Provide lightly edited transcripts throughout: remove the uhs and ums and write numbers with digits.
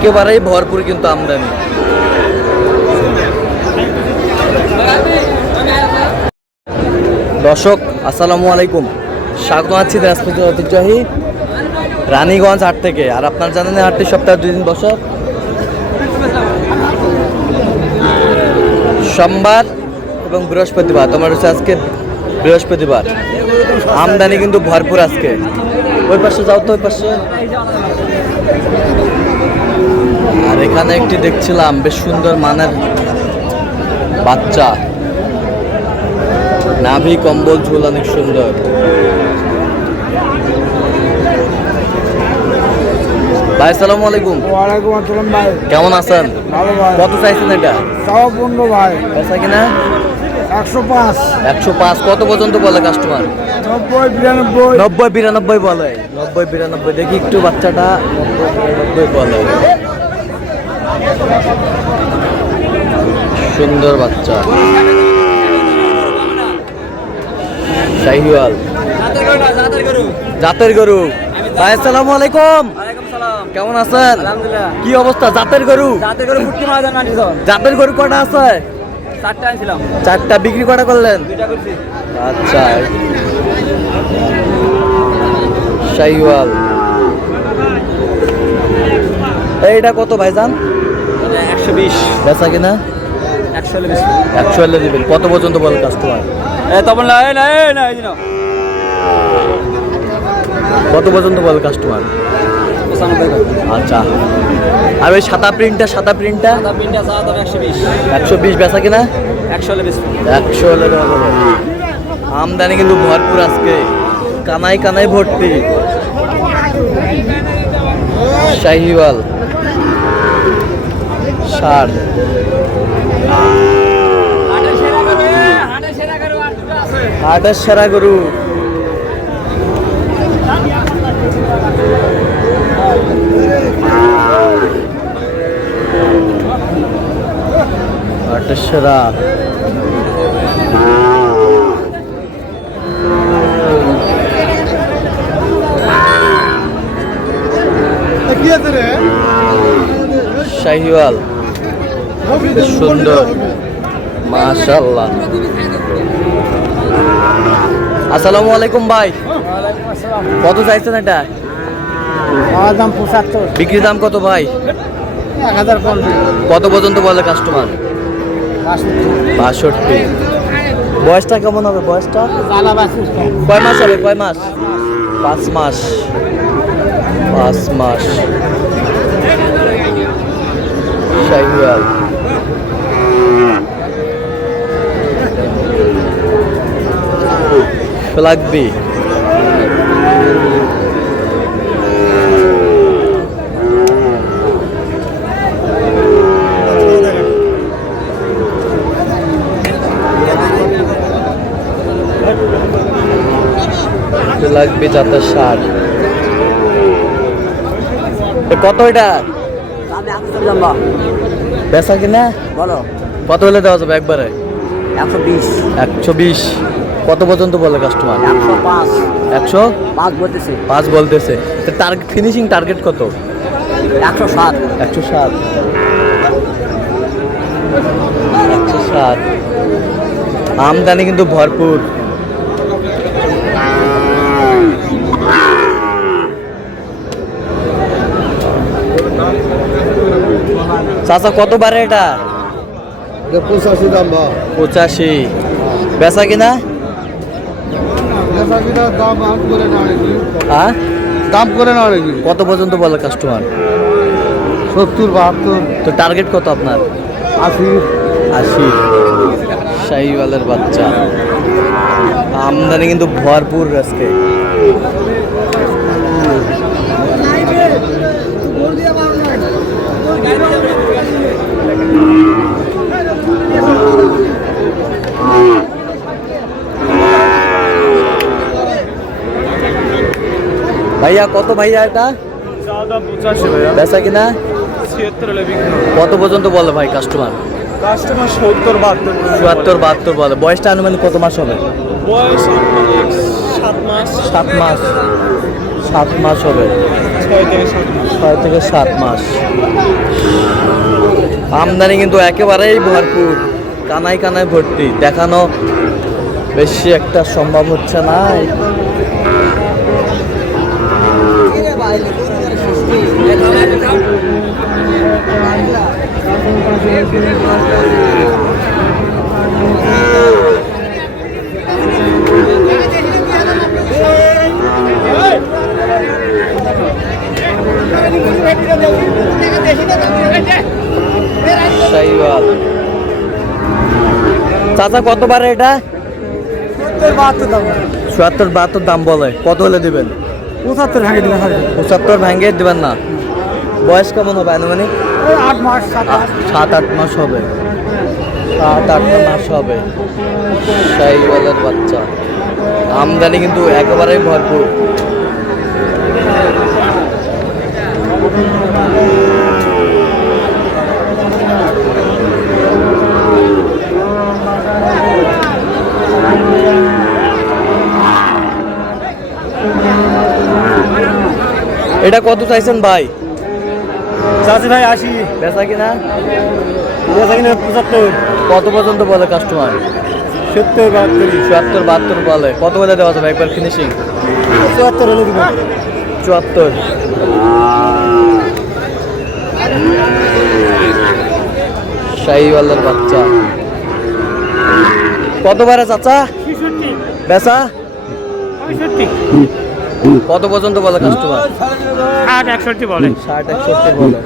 একেবারেই ভরপুর কিন্তু আমদানি। দর্শক আসসালামু আলাইকুম, স্বাগত আছি দিনাজপুরের ঐতিহ্যবাহী রানীগঞ্জ হাট থেকে। আর আপনারা জানেন হাটটি সপ্তাহে 2 দিন বসে, সোমবার এবং বৃহস্পতিবার। তোমার হচ্ছে আজকে বৃহস্পতিবার। আমদানি কিন্তু ভরপুর আজকে। ওই পাশে যাও তো, ওই পাশে। আর এখানে একটি দেখছিলাম বেশ সুন্দর মানের বাচ্চা, নাভি কম্বল ঝুল অনেক সুন্দর। ভাই আসসালামু আলাইকুম। ওয়ালাইকুম আসসালাম ভাই, কেমন আছেন? ভালো ভাই। কত চাইছেন এটা? 15 ভাই। পয়সা কিনা 105 105। কত পর্যন্ত বলে কাস্টমার? 90 92 90 92 বলে। 90 92 দেখি একটু বাচ্চাটা। 90 92 বলে। সুন্দর বাচ্চা, শাহিওয়াল জাতের গরু। ভাই আসসালামু আলাইকুম। কেমন আছেন? কি অবস্থা? জাতের গরু জাতের গরু কটা আছে? 4টা। বিক্রি কটা করলেন? আচ্ছা, শাহিওয়াল। এইটা কত ভাইজান? 120 বেচা কিনা 100 দিবেন। কত পর্যন্ত বলে কাস্টমার? কত পর্যন্ত বলে কাস্টমার? আচ্ছা। আর ওই সাদা প্রিন্টটা 120 বেচা কিনা 100। আমদানি কিন্তু ভরপুর আজকে, কানাই কানাই ভর্তি। শাহিওয়াল ষাট। হাটের সেরা গরু। হাটের সেরা। শাহিওয়াল সুন্দর, মাশাআল্লাহ। আসসালামু আলাইকুম ভাই। কত চাইছেন এটা? দাম 75। বিক্রির দাম কত ভাই? 1050। কত পর্যন্ত বলে কাস্টমার? 62। বয়সটা কেমন হবে? বয়সটা কয় মাস হবে? কয় মাস? 5 মাস। 5 মাস। শাহিওয়াল লাগবে। লাগবে 60। কত এটা? বেচা কিনা বলো। কত হলে দেওয়া যাবে একবারে? 120। 120। কত পর্যন্ত বলে কাস্টমার? 105 105 বলতেছে। 5 বলতেছে। টার্গেট, ফিনিশিং টার্গেট কত? 107। 107। 107। আমদানি কিন্তু ভরপুর। চাচা কত বারে এটা? 85 দাম বা। 85। বেচা কিনা দাম করে না নাকি? হ্যাঁ, দাম করে না নাকি? কত পর্যন্ত বলে কাস্টমার? 70 72। তো টার্গেট কত আপনার? 80। 80। শাহিওয়ালের বাচ্চা। আমদানি কিন্তু ভরপুর আজকে। ভাইয়া কত ভাইয়া এটা? বেচা কিনা 76 কত পর্যন্ত বলে ভাই কাস্টমার? কাস্টমার 70 72 72 বলে। বয়সটা আনুমানিক কত মাস হবে? বয়স 7 মাস। 7 মাস। 7 মাস হবে। 6 থেকে 7 মাস। আমদানি কিন্তু একেবারেই ভরপুর, কানায় কানায় ভর্তি, দেখানো বেশি একটা সম্ভব হচ্ছে না। শাহিওয়াল চাচা কত পারে এটা? 70-72 দাম বলে, কত হলে দিবেন? 75 ভেঙে দিবেন না? বয়স কেমন হবে আনুমানিক? 7-8 মাস হবে। 7-8 মাস হবে। শাহিওয়ালের বাচ্চা, আমদানি কিন্তু একেবারেই ভরপুর। এটা কত চাইছেন ভাই? চাচি ভাই 80, বেচা কিনা? বেচা কিনা 75, কত পর্যন্ত বলে কাস্টমার? 70-72 বলে, কত বলে দেওয়া যাবে একবার ফিনিশিং? 74 হলে দিব। 74। শাহিওয়ালের বাচ্চা কত বারে চাচা? 66, বেচা 65, কত পর্যন্ত বলে কাস্টমার? 60-61 বলে। 60-61 বলে।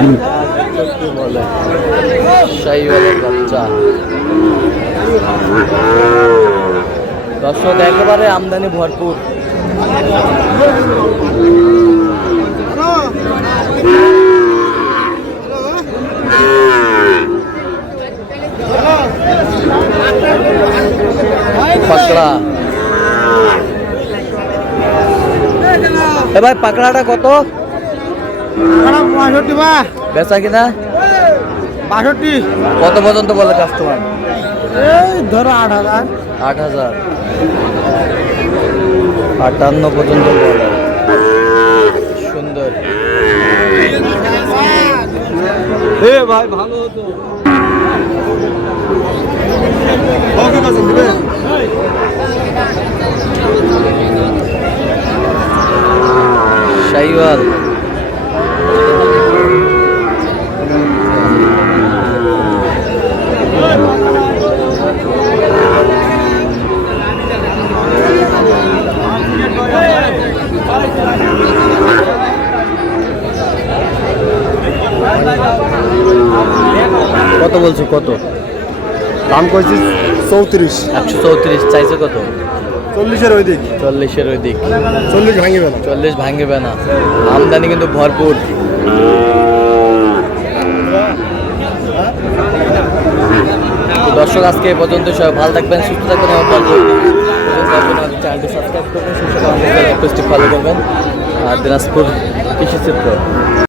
60-61 বলে। শাহিওয়ালের বাচ্চা। দর্শক একেবারে আমদানি ভরপুর। পাকড়া, এ ভাই পাকড়াটা কত? 65 বা বেচা কিনা? 62, কত পর্যন্ত বলে কাস্টমার? এই ধরো 8000। 8000, 58 পর্যন্ত বলে। সুন্দর। এ ভাই ভালো হতো। শাহিওয়াল কত বলছো? কত দাম কইছি 34, 134 চাইছে কত? 40-এর ওই দিক। 40-এর ওই দিক। 40 ভাঙিবে না। 40 ভাঙবে না। আমদানি কিন্তু ভরপুর। তো দর্শক আজকে এই পর্যন্ত, সবাই ভালো থাকবেন, সুস্থ থাকবেন এবং চ্যানেলটি সাবস্ক্রাইব করবেন, ফলো করবেন। আর দিনাজপুর কৃষি চিত্র।